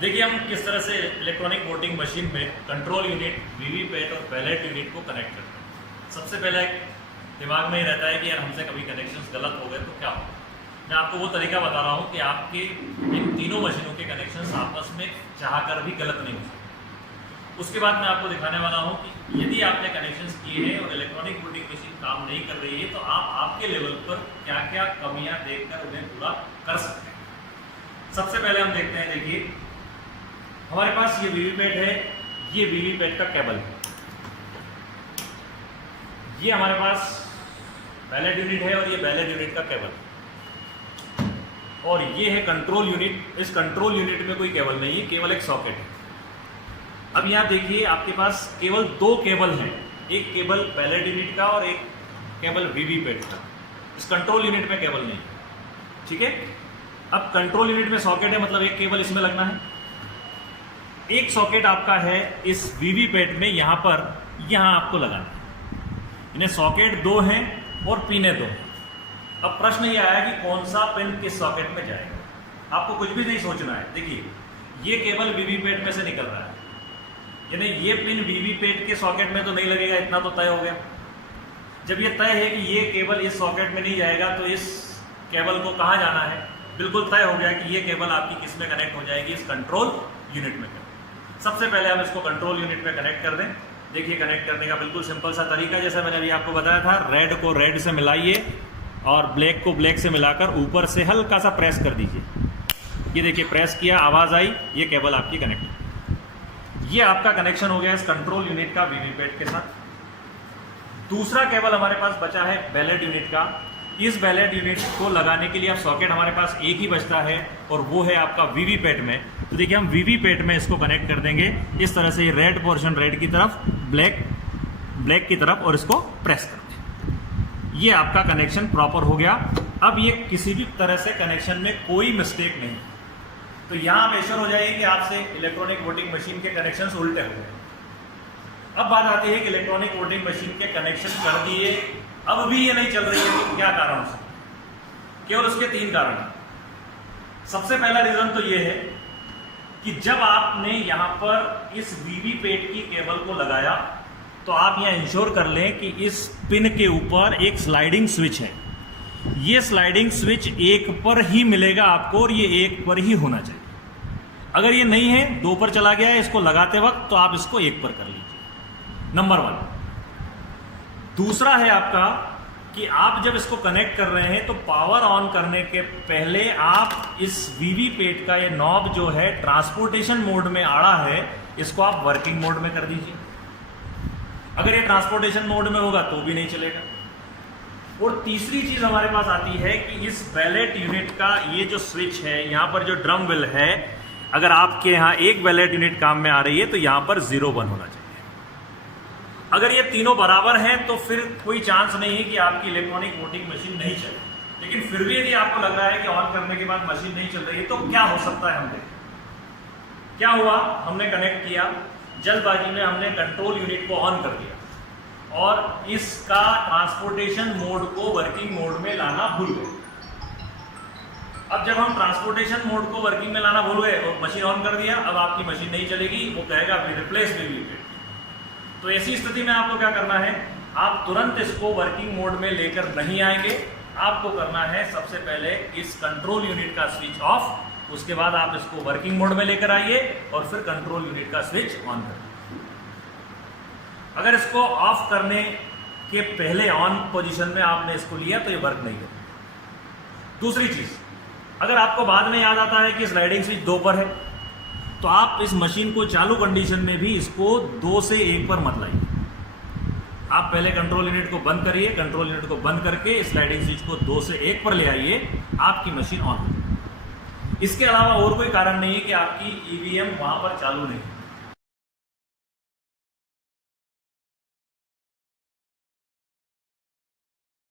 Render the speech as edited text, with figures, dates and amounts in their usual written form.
देखिए हम किस तरह से इलेक्ट्रॉनिक वोटिंग मशीन में कंट्रोल यूनिट, वीवीपैट और बैलेट यूनिट को कनेक्ट करते हैं। सबसे पहले दिमाग में ही रहता है कि यार हमसे कभी कनेक्शंस गलत हो गए तो क्या होगा। मैं आपको वो तरीका बता रहा हूँ कि आपके इन तीनों मशीनों के कनेक्शंस आपस में चाहकर भी गलत नहीं हो सकते। उसके बाद मैं आपको दिखाने वाला हूँ कि यदि आपने कनेक्शंस किए हैं और इलेक्ट्रॉनिक वोटिंग मशीन काम नहीं कर रही है तो आप आपके लेवल पर क्या क्या कमियाँ देखकर उन्हें पूरा कर सकते हैं। सबसे पहले हम देखते हैं, देखिए हमारे पास ये वीवीपैट है, ये वीवीपैट का केबल है, ये हमारे पास बैलेट यूनिट है और ये बैलेट यूनिट का केबल, और ये है कंट्रोल यूनिट। इस कंट्रोल यूनिट में कोई केबल नहीं है, केवल एक सॉकेट है। अब यहाँ देखिए आपके पास केवल दो केबल हैं, एक केबल बैलेट यूनिट का और एक केबल वीवीपैट का। इस कंट्रोल यूनिट में केबल नहीं है, ठीक है। अब कंट्रोल यूनिट में सॉकेट है, मतलब एक केबल इसमें लगना है। एक सॉकेट आपका है इस वीवीपैट में, यहां पर यहां आपको लगाना है। इन्हें सॉकेट दो हैं और पिने दो हैं। अब प्रश्न ये आया कि कौन सा पिन किस सॉकेट में जाएगा। आपको कुछ भी नहीं सोचना है। देखिए ये केबल वीवीपैट में से निकल रहा है, यानी ये पिन वीवीपैट के सॉकेट में तो नहीं लगेगा, इतना तो तय हो गया। जब ये तय है कि ये केबल इस सॉकेट में नहीं जाएगा तो इस केबल को कहाँ जाना है, बिल्कुल तय हो गया कि ये केबल आपकी किस में कनेक्ट हो जाएगी, इस कंट्रोल यूनिट में। सबसे पहले हम इसको कंट्रोल यूनिट में कनेक्ट कर दें। देखिए कनेक्ट करने का बिल्कुल सिंपल सा तरीका, जैसा मैंने अभी आपको बताया था। रेड को रेड से मिलाइए और ब्लैक को ब्लैक से मिलाकर ऊपर से हल्का सा प्रेस कर दीजिए। ये देखिए प्रेस किया, आवाज़ आई, ये केबल आपकी कनेक्ट। ये आपका कनेक्शन हो गया इस कंट्रोल यूनिट का वीवीपैट के साथ। दूसरा केबल हमारे पास बचा है बैलेट यूनिट का। इस बैलेट यूनिट को लगाने के लिए अब सॉकेट हमारे पास एक ही बचता है और वो है आपका वीवीपैट में। तो देखिए हम वीवीपैट में इसको कनेक्ट कर देंगे इस तरह से, रेड पोर्शन रेड की तरफ, ब्लैक ब्लैक की तरफ, और इसको प्रेस कर दें। ये आपका कनेक्शन प्रॉपर हो गया। अब ये किसी भी तरह से कनेक्शन में कोई मिस्टेक नहीं। तो यहाँ आप एश्योर हो जाइए कि आपसे इलेक्ट्रॉनिक वोटिंग मशीन के कनेक्शन उल्टे हो गए। अब बात आती है कि इलेक्ट्रॉनिक वोटिंग मशीन के कनेक्शन कर दिए, अब भी ये नहीं चल रही है, तो क्या कारण से? केवल उसके तीन कारण हैं। सबसे पहला रीजन तो ये है कि जब आपने यहां पर इस वीवीपैट की केबल को लगाया तो आप यहां इंश्योर कर लें कि इस पिन के ऊपर एक स्लाइडिंग स्विच है। ये स्लाइडिंग स्विच एक पर ही मिलेगा आपको और ये एक पर ही होना चाहिए। अगर ये नहीं है, दो पर चला गया है इसको लगाते वक्त, तो आप इसको एक पर कर लीजिए, नंबर वन। दूसरा है आपका कि आप जब इसको कनेक्ट कर रहे हैं तो पावर ऑन करने के पहले आप इस वीवीपैट का ये नॉब जो है ट्रांसपोर्टेशन मोड में आड़ा है, इसको आप वर्किंग मोड में कर दीजिए। अगर ये ट्रांसपोर्टेशन मोड में होगा तो भी नहीं चलेगा। और तीसरी चीज हमारे पास आती है कि इस बैलेट यूनिट का ये जो स्विच है, यहां पर जो ड्रम व्हील है, अगर आपके यहां एक बैलेट यूनिट काम में आ रही है तो यहां पर 0 1 होना चाहिए। अगर ये तीनों बराबर हैं तो फिर कोई चांस नहीं है कि आपकी इलेक्ट्रॉनिक वोटिंग मशीन नहीं चले। लेकिन फिर भी यदि आपको लग रहा है कि ऑन करने के बाद मशीन नहीं चल रही है तो क्या हो सकता है, हम देखें। क्या हुआ, हमने कनेक्ट किया, जल्दबाजी में हमने कंट्रोल यूनिट को ऑन कर दिया और इसका ट्रांसपोर्टेशन मोड को वर्किंग मोड में लाना भूल गए। अब जब हम ट्रांसपोर्टेशन मोड को वर्किंग में लाना भूल गए और मशीन ऑन कर दिया, अब आपकी मशीन नहीं चलेगी, वो कहेगा रिप्लेस वीवीपैट। तो ऐसी स्थिति में आपको क्या करना है, आप तुरंत इसको वर्किंग मोड में लेकर नहीं आएंगे। आपको करना है सबसे पहले इस कंट्रोल यूनिट का स्विच ऑफ, उसके बाद आप इसको वर्किंग मोड में लेकर आइए और फिर कंट्रोल यूनिट का स्विच ऑन करिए। अगर इसको ऑफ करने के पहले ऑन पोजीशन में आपने इसको लिया तो ये वर्क नहीं करेगा। दूसरी चीज, अगर आपको बाद में याद आता है कि स्लाइडिंग स्विच 2 पर है तो आप इस मशीन को चालू कंडीशन में भी इसको 2 से 1 पर मत लाइए। आप पहले कंट्रोल यूनिट को बंद करिए, कंट्रोल यूनिट को बंद करके स्लाइडिंग स्विच को 2 से 1 पर ले आइए, आपकी मशीन ऑन हो। इसके अलावा और कोई कारण नहीं है कि आपकी ईवीएम वहां पर चालू नहीं है।